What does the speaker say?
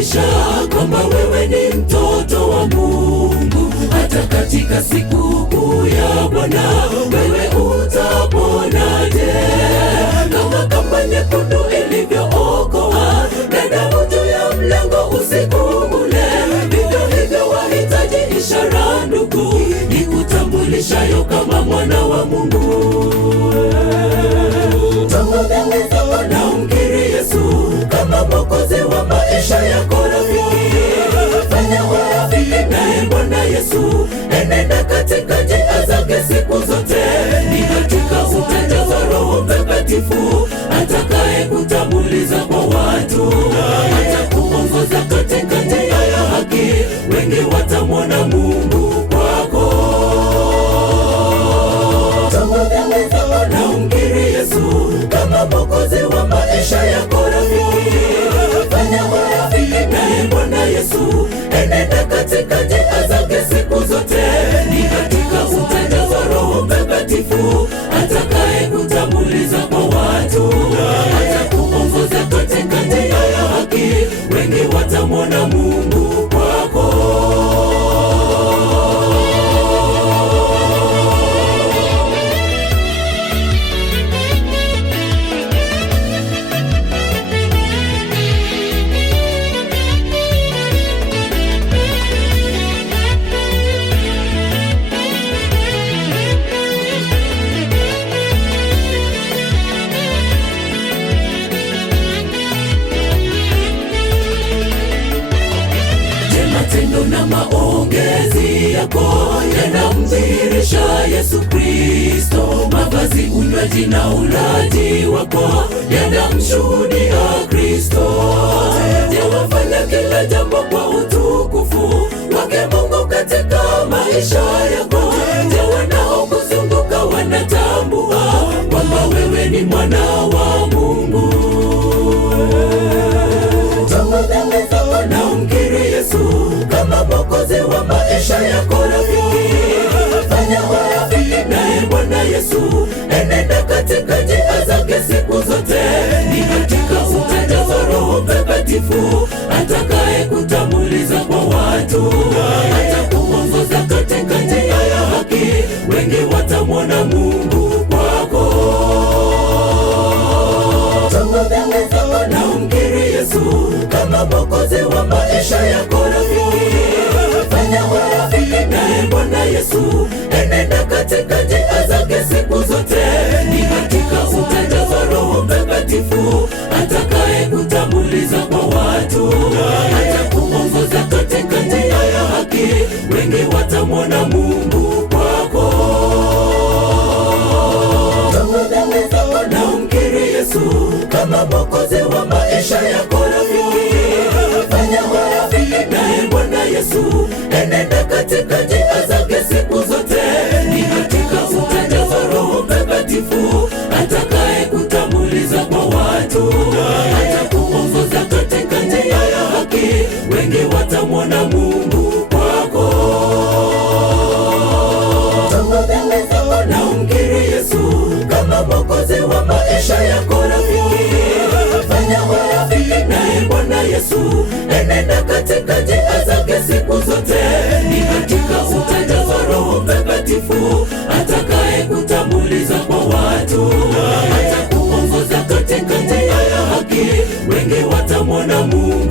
kutambulisha kwamba wewe ni mtoto wa Mungu. Hata katika siku kuu ya Bwana wewe utaponaje? Kama kamba nyekundu ilivyookoa na damu juu ya mlango usiku ule, vivyo hivyo wahitaji ishara ndugu, ikutambulishayo kama mwana wa Mungu. Na umkiri Yesu kama Mwokozi wa maisha yako rafiki. Fanya urafiki naye Bwana Yesu, enenda katika njia zake siku zote. Ni katika utajazwa Roho Mtakatifu atakaye kutambuliza kwa watu, atakuongoza katika njia ya haki. Wengi watamwona Mungu kwako. Na umkiri Yesu kama Mwokozi wa maisha yako rafiki. Fanya urafiki naye Bwana Yesu, enenda katika njia zake siku zote. Ni katika utajazwa Roho Mtakatifu atakaye kutambuliza kwa watu, atakuongoza katika njia ya haki. Wengi watamwona Mungu kwako. Matendo na maongezi yako yanamdhihirisha Yesu Kristo. Mavazi, unywaji na ulaji wako yanamshuhudia Kristo. Je, wafanya kila jambo kwa utukufu wake Mungu katika maisha yako? Je, wanaokuzunguka wanatambua kwamba wewe ni mwana wa Mungu? Na umkiri Yesu kama Mwokozi wa maisha yako rafiki. Fanya urafiki naye Bwana Yesu, enenda katika njia zake siku zote. Ni katika utajazwa Roho Mtakatifu atakaye kutambuliza kwa watu, atakuongoza katika njia ya haki. Wengi watamwona Mungu kwako. Na umkiri Yesu kama Mwokozi wa maisha yako rafiki. Fanya urafiki naye Bwana Yesu, enenda katika njia zake siku zote. Ni katika utajazwa Roho Mtakatifu atakaye kutambuliza kwa watu, atakuongoza katika njia ya haki. Wengi watamwona Mungu kwako. Na umkiri Yesu kama Mwokozi wa maisha yako rafiki. Fanya urafiki naye Bwana Yesu, enenda katika njia zake siku zote. Ni katika utajazwa Roho Mtakatifu atakaye kutambuliza kwa watu, atakuongoza katika njia ya haki. Wengi watamwona Mungu kwako. Na umkiri Yesu kama Mwokozi wa maisha yako rafiki. Fanya urafiki naye Bwana Yesu, enenda katika njia zake siku zote. Ni katika utajazwa Roho Mtakatifu atakaye kutambuliza kwa watu, atakuongoza katika njia ya haki. Wengi watamwona Mungu.